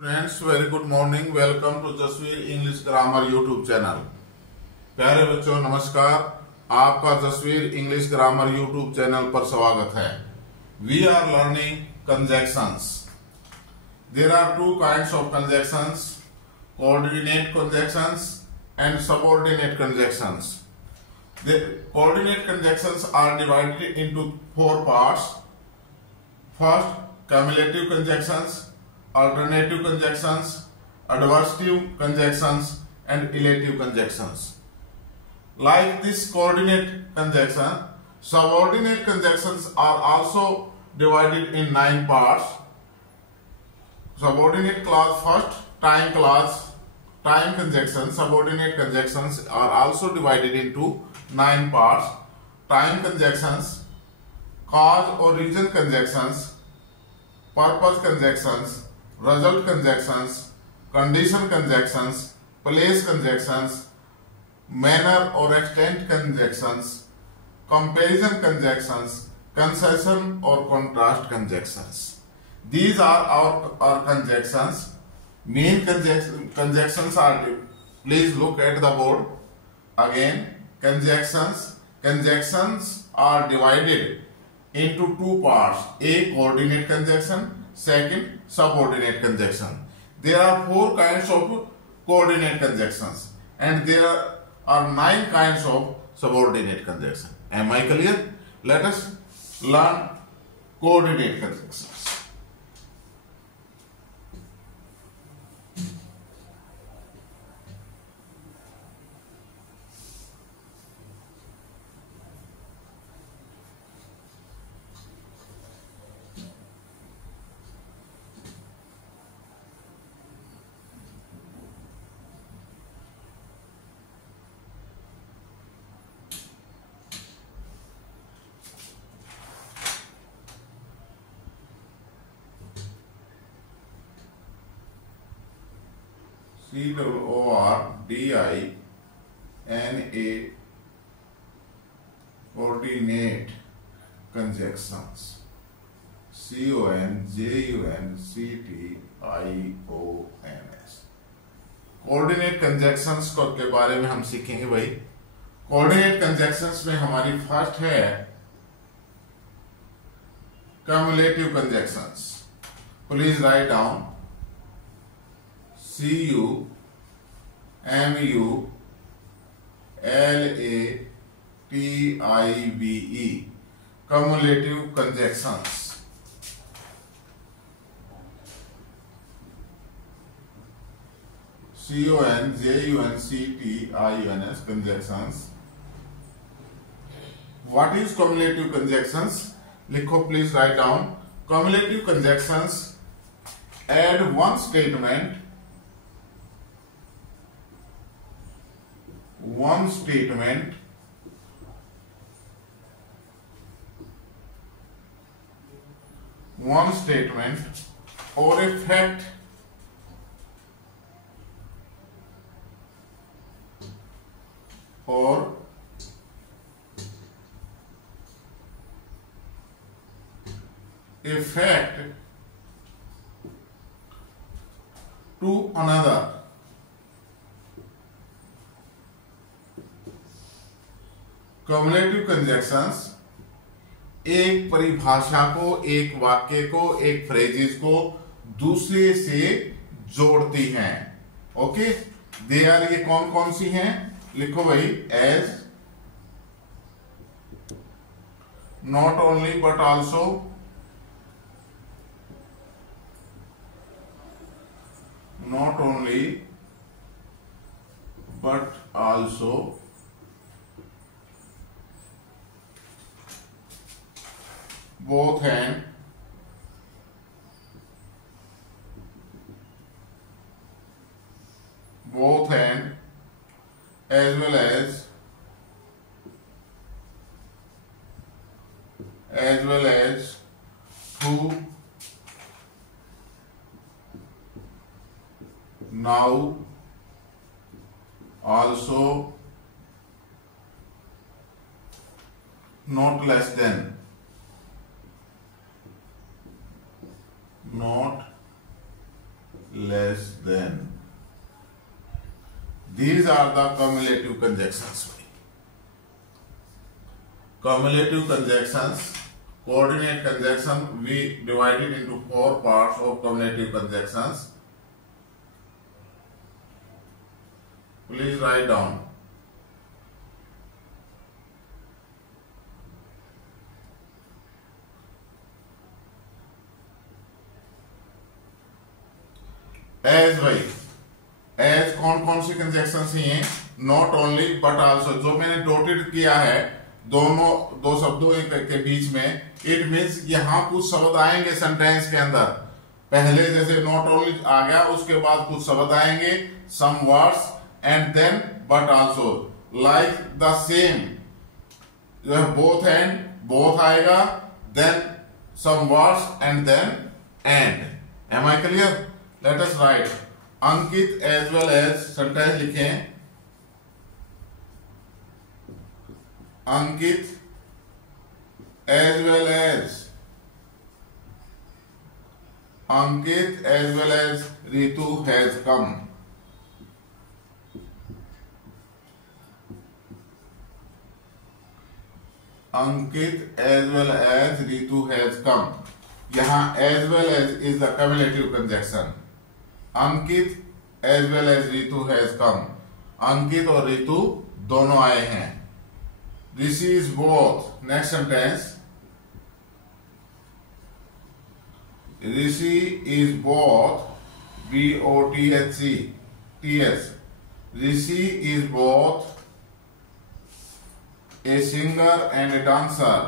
Friends very good morning. Welcome to Jasvir English grammar YouTube channel. प्यारे बच्चों नमस्कार, आपका Jasvir English grammar YouTube channel पर स्वागत है। We are learning conjunctions. There are two kinds of conjunctions, coordinate conjunctions and subordinate conjunctions. The coordinate conjunctions are divided into four parts. First, cumulative conjunctions, alternative conjunctions, adversative conjunctions, and elative conjunctions. Like this coordinate conjunction, subordinate conjunctions are also divided in 9 parts. Subordinate clause first, time clause, time conjunctions, subordinate conjunctions are also divided into 9 parts. Time conjunctions, cause or reason conjunctions, purpose conjunctions, result conjunctions, condition conjunctions, place conjunctions, manner or extent conjunctions, comparison conjunctions, concession or contrast conjunctions. These are our conjunctions. Main conjunctions are, please look at the board again. Conjunctions are divided into two parts: a coordinate conjunction, second subordinate conjunction. There are 4 kinds of coordinate conjunctions and there are 9 kinds of subordinate conjunction. Am I clear? Let us learn coordinate conjunctions. COORDINATE coordinate conjunctions. CONJUNCTIONS coordinate conjunctions के बारे में हम सीखेंगे भाई। Coordinate conjunctions में हमारी first है cumulative conjunctions. Please write down CUMULATIVE cumulative conjunctions. CONJUNCTIONS conjunctions. What is cumulative conjunctions? लिखो, please write down. cumulative conjunctions add one statement or a fact or a fact to another. Cumulative conjunctions एक परिभाषा को, एक वाक्य को, एक phrases को दूसरे से जोड़ती हैं। ओके, दे आर, ये कौन कौन सी हैं? लिखो भाई, as, not only but also, not only but also, both and, as well as who, now, also, not less than, not less than. These are the cumulative conjunctions. Cumulative conjunctions, coordinate conjunction, we divided into 4 parts of cumulative conjunctions. Please write down. As भाई, as कौन कौन सी conjunctions ही हैं? Not only but also, जो मैंने dotted किया है दोनों दो शब्दों के बीच में, इट मीन्स यहाँ कुछ शब्द आएंगे सेंटेंस के अंदर। पहले जैसे नॉट ओनली आ गया, उसके बाद कुछ शब्द आएंगे, some words, and then but also, like the same, जो है बोथ एंड, बोथ आएगा, then some words and then and. Am I clear? Let us write Ankit as well as, sentence लिखें, Ankit as well as, Ankit as well as Ritu has come. Ankit as well as Ritu has come. यहां as well as is the cumulative conjunction. Ankit as well as Ritu has come, अंकित और रितु दोनों आए हैं। Rishi is both, next sentence, Rishi is both, BOTHC, TS, Rishi is both a singer and a dancer,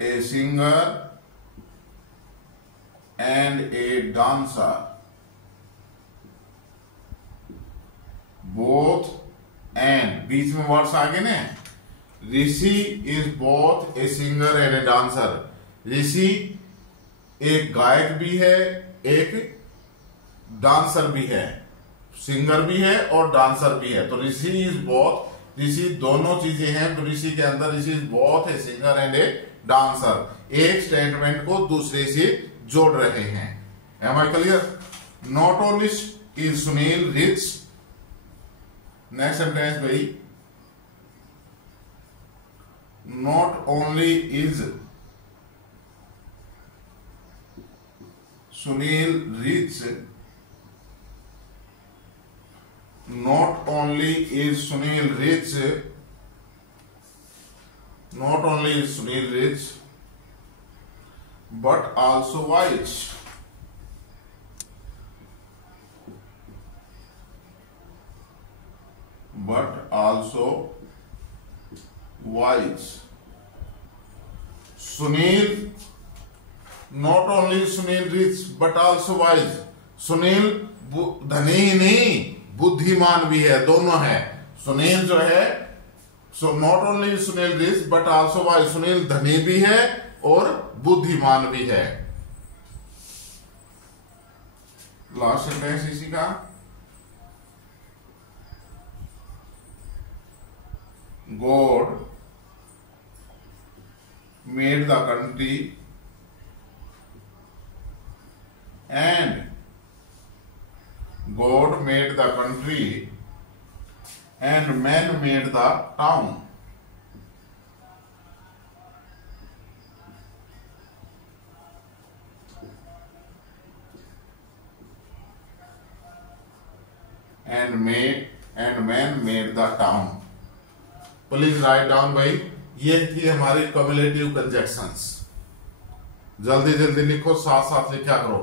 a singer and a dancer, both and, बीच में words आ गए ना। Rishi is both a singer and a dancer, Rishi एक गायक भी है, एक डांसर भी है, सिंगर भी है और डांसर भी है। तो ऋषि इज बोथ, ऋषि दोनों चीजें हैं। तो ऋषि के अंदर Rishi is both a singer and a dancer, एक स्टेटमेंट को दूसरे से जोड़ रहे हैं। Am I clear? Not only is Sunil rich, next sentence भाई, not only is Sunil rich, not only is Sunil rich, not only is Sunil rich, but also wise. But also wise. Sunil, not only is Sunil rich, but also wise. Sunil धनी ही नहीं, बुद्धिमान भी है, दोनों है। सुनील जो है, so not only Sunil rich but also wise, Sunil धनी भी है और बुद्धिमान भी है। लास्ट सेंटेंस इसी का, God made the country and God made the country and man made the town. And man made the town. Please write down भाई, ये थी हमारी cumulative conjunctions। जल्दी जल्दी लिखो, साथ साथ लिखा करो।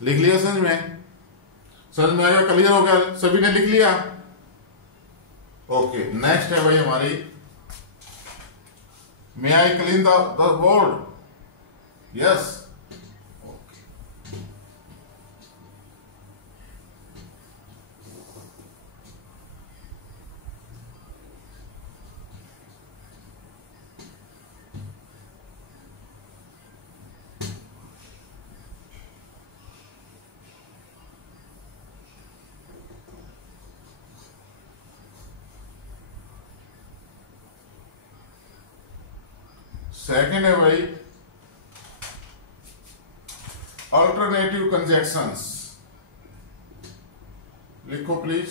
लिख लिया समझ में? समझ में आया? क्लियर हो गया? सभी ने लिख लिया? ओके, नेक्स्ट है भाई हमारी, may I clean the board? Yes. Second है भाई, अल्टरनेटिव कंजक्शंस लिखो please.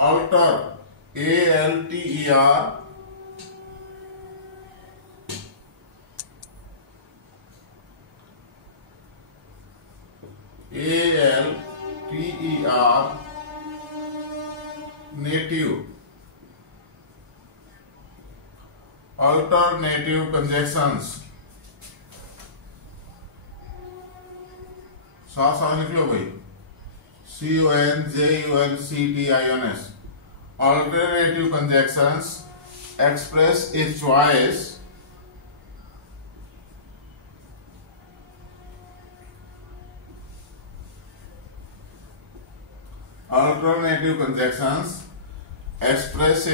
Alter, ALTER, native, alternative conjunctions. साथ साथ लिख लो भाई, CONJUNCTIONS। Alternative conjunctions express a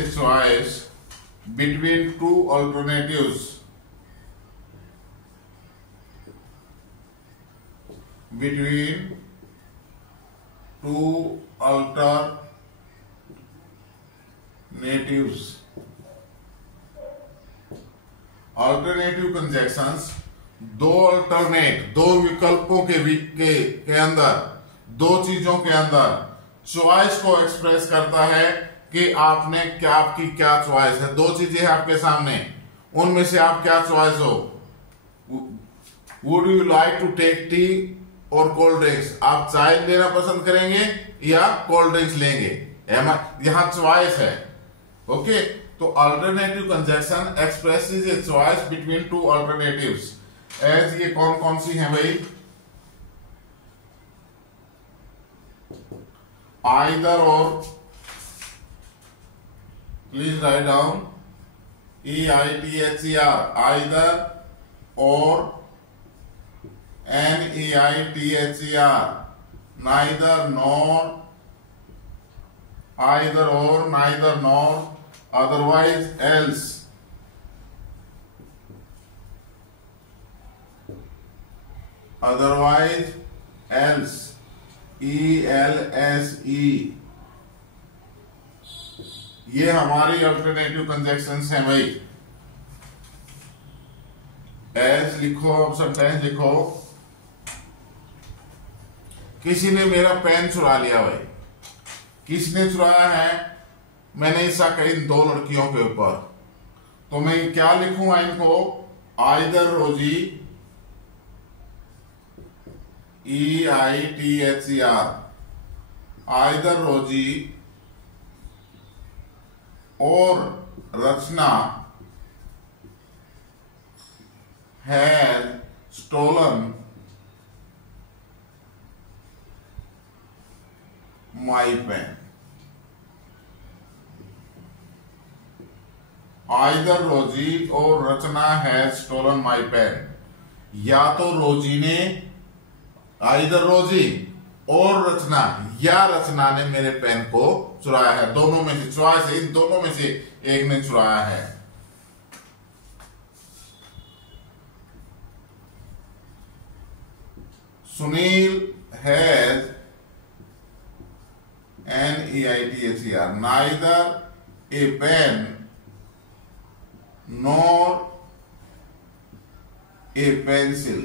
choice between two alternatives, between two alternatives। Alternative conjunctions दो विकल्पों के अंदर, दो चीजों के अंदर चॉइस को एक्सप्रेस करता है कि आपने आपकी क्या चॉइस है। दो चीजें हैं आपके सामने, उनमें से आप क्या चॉइस हो। Would you like to take tea or cold drinks, आप चाय लेना पसंद करेंगे या कोल्ड ड्रिंक्स लेंगे, यहां चॉइस है। ओके, तो alternative conjunction expresses a choice between two alternatives. As ये कौन कौन सी हैं भाई? Either or, please write down, EITHER, either or, NEITHER, neither nor, either or, neither nor, otherwise else, otherwise else, ELSE। ये हमारी अल्टरनेटिव कंजक्शंस हैं भाई। एज लिखो, अब सेंटेंस लिखो। किसी ने मेरा पेन चुरा लिया भाई। किसने चुराया है? मैंने ऐसा कही दो लड़कियों के ऊपर, तो मैं क्या लिखूंगा इनको? आइदर रोजी, EITHER, either Rosy or Rachna has stolen my pen. Either Rosy or Rachna has stolen my pen. या तो रोजी ने, आइदर रोजी और रचना, या रचना ने मेरे पेन को चुराया है। दोनों में से चॉइस है, इन दोनों में से एक ने चुराया है। Sunil has, NEITHER, neither a pen nor a pencil।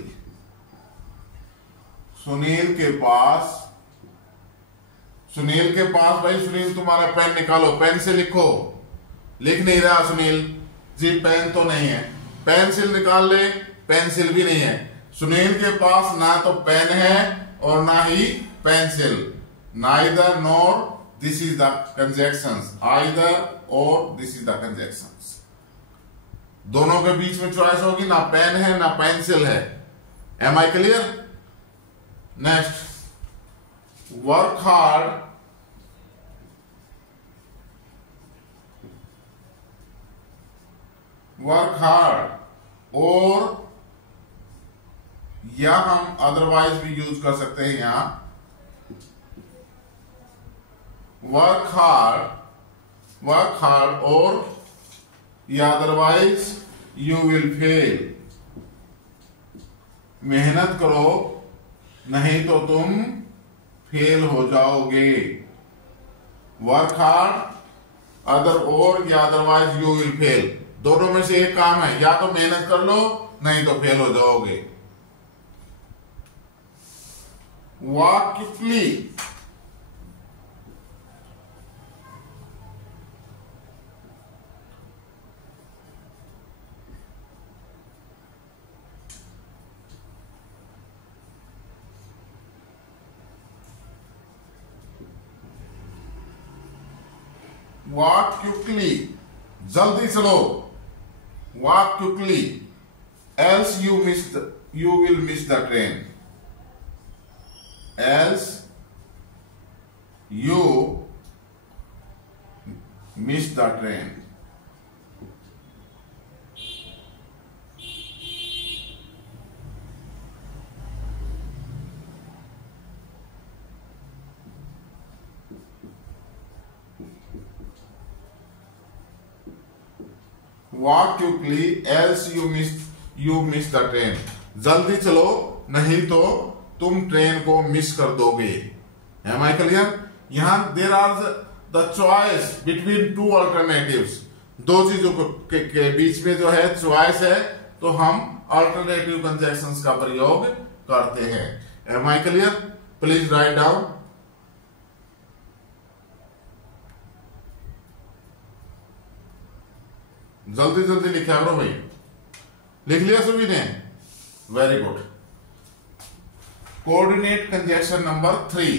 Sunil के पास भाई, सुनील तुम्हारा पेन निकालो, पेन से लिखो। लिख नहीं रहा सुनील जी, पेन तो नहीं है। पेंसिल निकाल ले, पेंसिल भी नहीं है। सुनील के पास ना तो पेन है और ना ही pencil. neither nor, this is the conjunctions, either or, this is the conjunctions। दोनों के बीच में चॉइस होगी, ना पेन है ना पेंसिल है। Am I clear? Next, work hard, or या हम अदरवाइज भी यूज कर सकते हैं यहां। वर्क हार्ड और या अदरवाइज यू विल फेल। मेहनत करो नहीं तो तुम फेल हो जाओगे। वर्क हार्ड, अदर और या अदरवाइज यू विल फेल, दोनों में से एक काम है, या तो मेहनत कर लो नहीं तो फेल हो जाओगे। वॉक क्विकली, वॉक क्विकली, जल्दी चलो, walk quickly, else you will miss the train, else you miss the train। Walk quickly, else you miss the train। जल्दी चलो नहीं तो तुम ट्रेन को मिस कर दोगे। Am I clear? यहाँ there are the choice between two alternatives, दो चीजों के बीच में जो है चॉइस है, तो हम अल्टरनेटिव कंजक्शंस का प्रयोग करते हैं। Am I clear? Please write down। जल्दी जल्दी लिखा करो भाई। लिख लिया सभी ने? Very good. Coordinate conjunction number 3।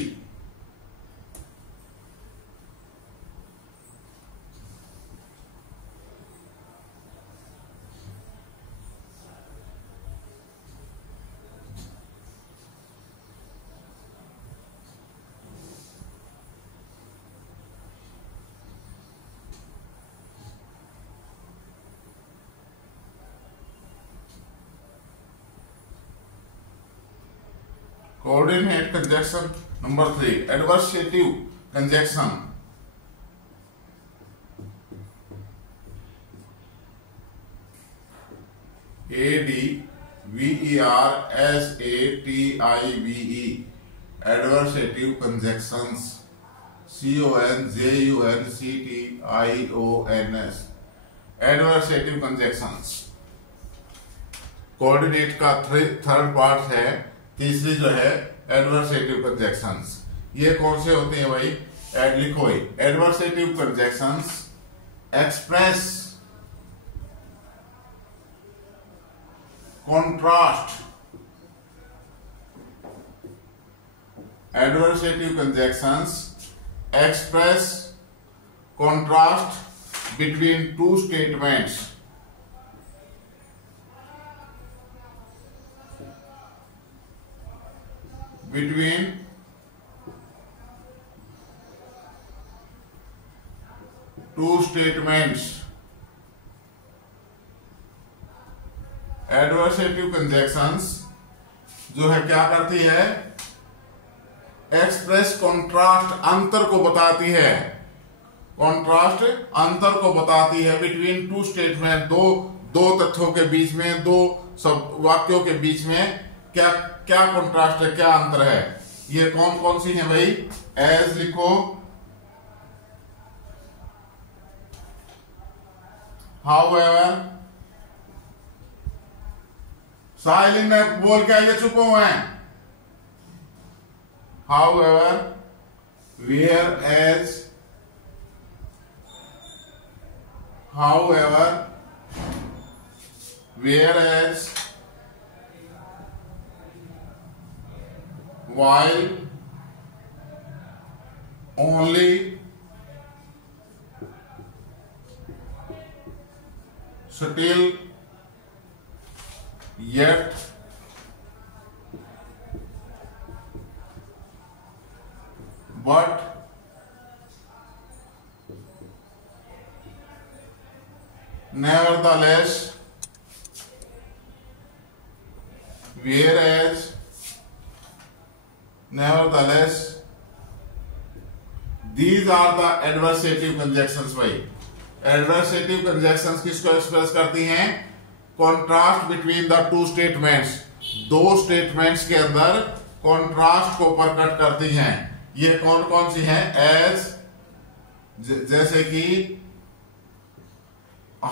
Coordinate conjunction number 3, adversative conjunction. ADVERSATIVE, adversative conjunctions. CONJUNCTIONS, adversative conjunctions. Coordinate का थर्ड पार्ट है, तीसरी जो है एडवर्सेटिव कंजक्शंस। ये कौन से होते हैं भाई? लिखो भाई, adversative conjunctions express contrast, adversative conjunctions express contrast between two statements, between two statements। Adversative conjunctions जो है क्या करती है? एक्सप्रेस कॉन्ट्रास्ट, अंतर को बताती है। कॉन्ट्रास्ट अंतर को बताती है बिटवीन टू स्टेटमेंट, दो तथ्यों के बीच में, दो सब वाक्यों के बीच में क्या क्या कॉन्ट्रास्ट है, क्या अंतर है। ये कौन कौन सी है भाई? एज लिखो, हाउएवर, साइलिन में बोल के आइए, चुप हुए हैं। However, whereas, however, whereas, while, only, still, yet, but, nevertheless, whereas, nevertheless, these are the adversative conjunctions भाई। एडवर्सेटिव कंजक्शंस किसको एक्सप्रेस करती हैं? Contrast between the two statements, दो स्टेटमेंट्स के अंदर कॉन्ट्रास्ट को प्रकट करती हैं। ये कौन कौन सी हैं? एज, जैसे कि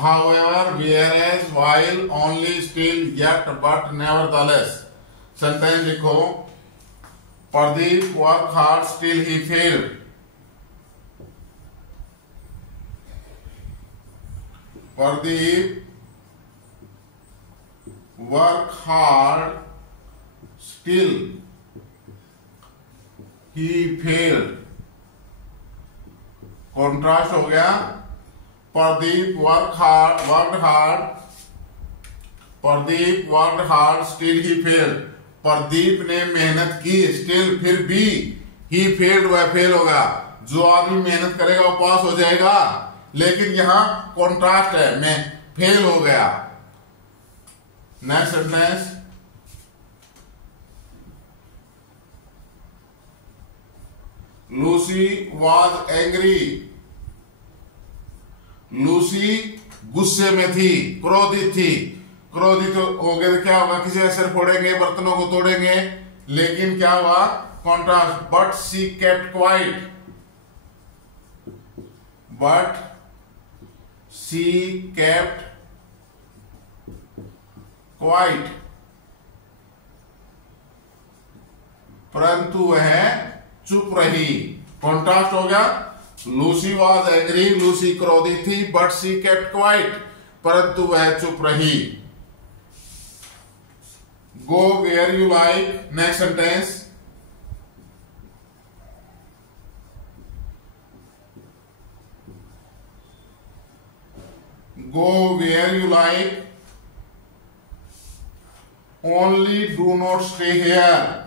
however, whereas, while, only, still, yet, but, nevertheless. Sentence लिखो। Pradeep work hard still he failed. Pradeep work hard still he failed. Contrast हो गया। Pradeep work hard Pradeep work hard still he failed. Pradeep ने मेहनत की, स्टिल फिर भी, ही फेल्ड वह फेल होगा। जो आदमी मेहनत करेगा वो पास हो जाएगा, लेकिन यहां कॉन्ट्रास्ट है, मैं फेल हो गया। Next sentence. Lucy was angry. Lucy गुस्से में थी, क्रोधित थी। क्रोधित हो गए तो क्या होगा? किसी का सिर फोड़ेंगे, बर्तनों को तोड़ेंगे। लेकिन क्या हुआ? Contrast. But she kept quite. But she kept quite. परंतु वह चुप रही। कॉन्ट्रास्ट हो गया। लूसी वॉज एंग्री, लूसी क्रोधित थी, बट शी केप्ट क्वाइट, परंतु वह चुप रही। Go where you like. Next sentence. Go where you like, only do not stay here.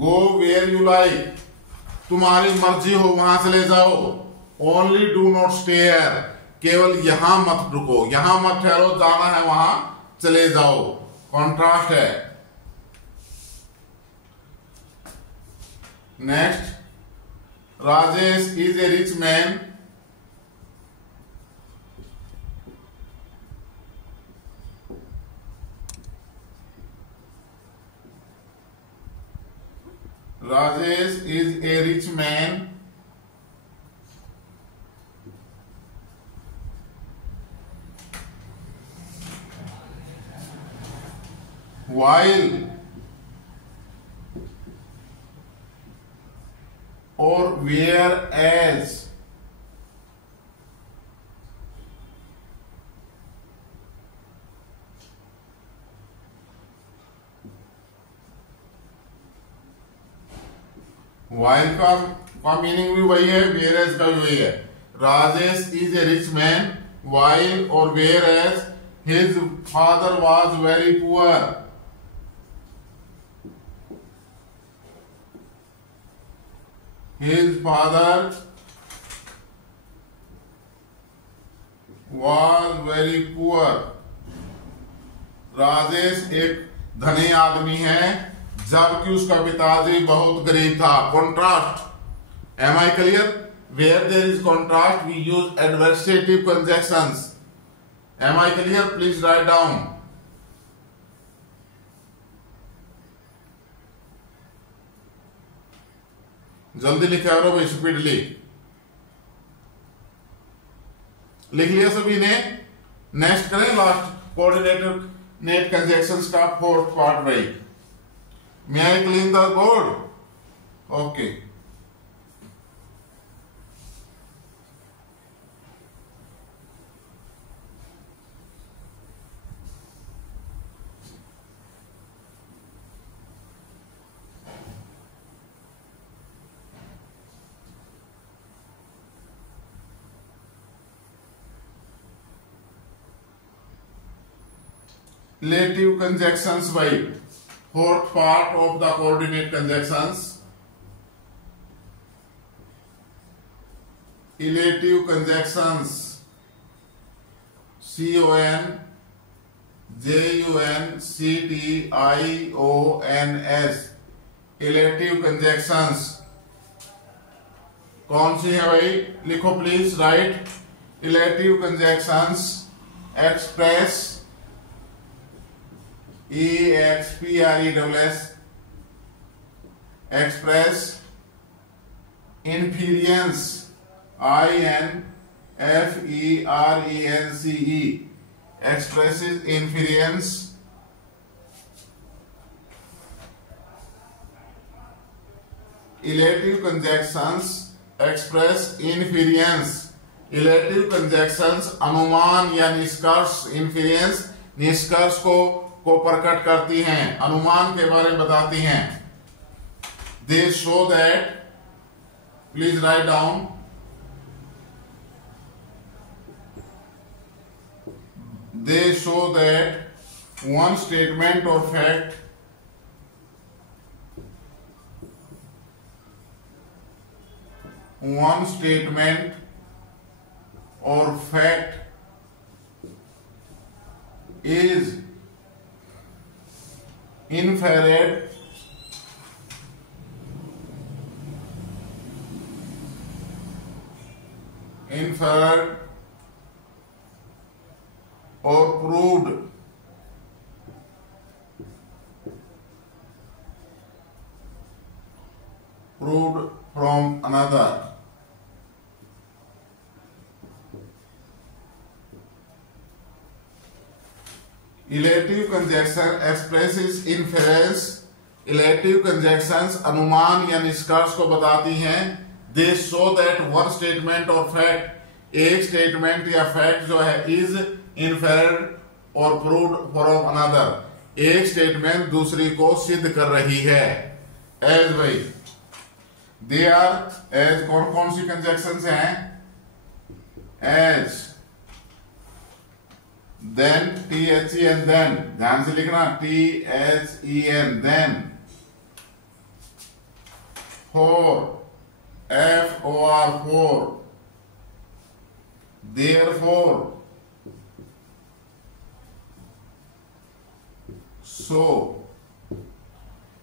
Go where you like, तुम्हारी मर्जी हो वहां चले जाओ। Only do not stay here, केवल यहां मत रुको, यहां मत ठहरो, जाना है वहां चले जाओ। कॉन्ट्रास्ट है। Next. Rajesh is a rich man. Rajesh is a rich man. While or whereas while का मीनिंग भी वही है, वेयरएज का भी वही है। Rajesh is a rich man, while or whereas his father was very poor. His father was very poor. Rajesh एक धनी आदमी है, जबकि उसका पिताजी बहुत गरीब था। Contrast. Am I clear? Where there is contrast we use adversative conjunctions. Am I clear? Please write down. जल्दी लिखा करो भाई, स्पीडली लिख लिया सभी ने? नेक्स्ट करें लास्ट कोऑर्डिनेटर नेट कंजक्शंस का फोर्थ पार्ट भाई। May I clean the board? Okay. Relative conjunctions by fourth part of the coordinate conjunctions. Relative conjunctions CON JUNCTIONS। relative conjunctions कौन सी है भाई? लिखो please, right. relative conjunctions express EXPRESS, express inference, INFERENCE, expresses inference. Elative conjunctions express inference. Elative conjunctions अनुमान या निष्कर्ष, inference निष्कर्ष को प्रकट करती हैं, अनुमान के बारे में बताती हैं. They show that, please write down, they show that one statement or fact is inferred or proved from another. Elative conjunction expresses inference. Elative conjunctions अनुमान या निष्कर्ष को बताती हैं. They show that one statement or fact, एक statement या fact जो है is inferred और proved from another, एक स्टेटमेंट दूसरी को सिद्ध कर रही है. As भाई they are, as कौन कौन सी कंजक्शंस हैं? As, then, THEN, then, ध्यान से लिखना, THEN, then, for, FOR, for, therefore, so,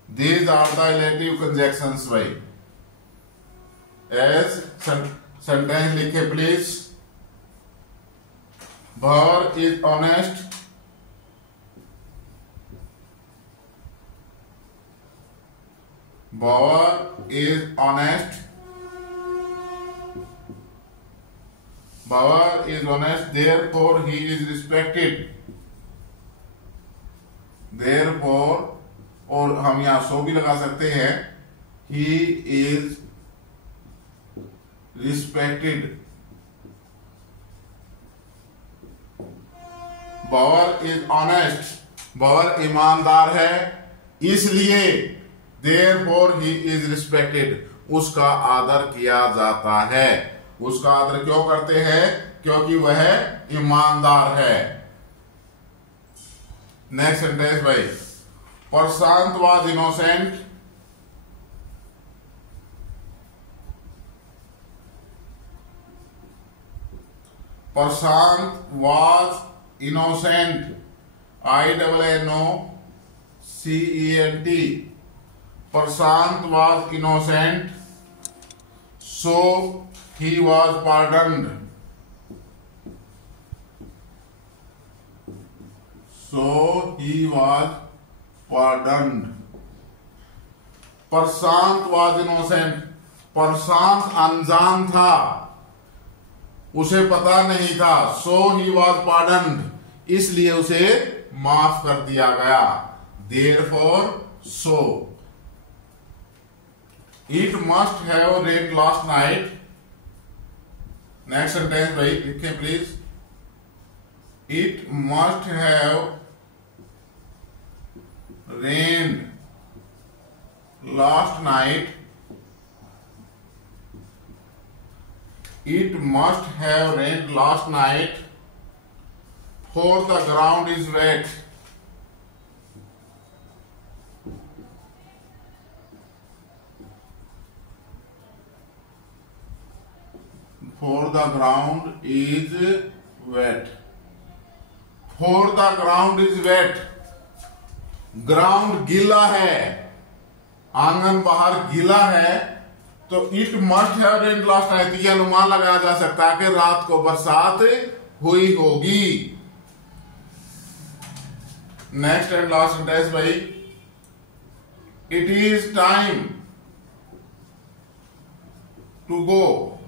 these are the relative conjunctions भाई. As sentence लिखे please. Bhavar is honest. Bhavar is honest. Bhavar is honest. Therefore, he is respected. Therefore, और हम यहाँ so भी लगा सकते हैं. He is respected. Bhavar is honest. Bhavar ईमानदार है, इसलिए therefore he is respected. उसका आदर किया जाता है. उसका आदर क्यों करते हैं? क्योंकि वह ईमानदार है. नेक्स्ट सेंटेंस भाई. प्रशांत was innocent. Prashant was innocent. INNOCENT. Prashant was innocent, so he was pardoned. So he was pardoned. Prashant was innocent. प्रशांत अनजान था, उसे पता नहीं था. सो ही वॉज पार्डन्ड, इसलिए उसे माफ कर दिया गया. Therefore so. It must have rain last night. Next sentence भाई लिखें please. It must have rain last night. It must have rained last night, for the ground is wet. For the ground is wet. For the ground is wet. Ground गीला है, आंगन बाहर गीला है, तो it must have rain last night, ये अनुमान लगाया जा सकता है कि रात को बरसात हुई होगी. नेक्स्ट एंड लास्ट सेंटेंस भाई, it is time to go,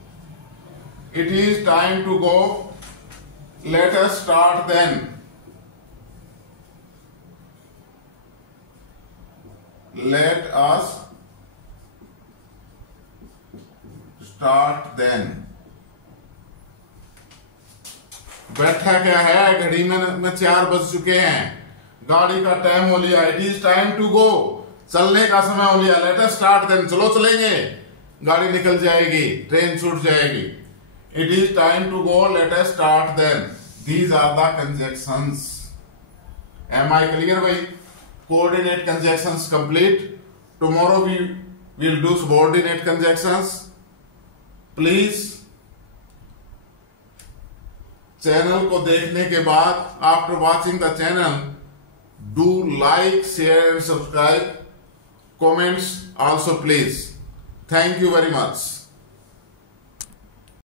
it is time to go, let us start then, let us start then। बैठा क्या है, घड़ी में 4 बज चुके हैं, गाड़ी का टाइम हो लिया, it is time to go, चलने का समय हो लिया, लेट अस स्टार्ट देन, चलो चलेंगे, गाड़ी निकल जाएगी, ट्रेन छूट जाएगी। It is time to go, let us start then, these are the conjunctions. Am I clear भाई? Coordinate conjunctions complete. Tomorrow we will do subordinate conjunctions. Please channel को देखने के बाद, after watching the channel, do like, share and subscribe. Comments also please. Thank you very much.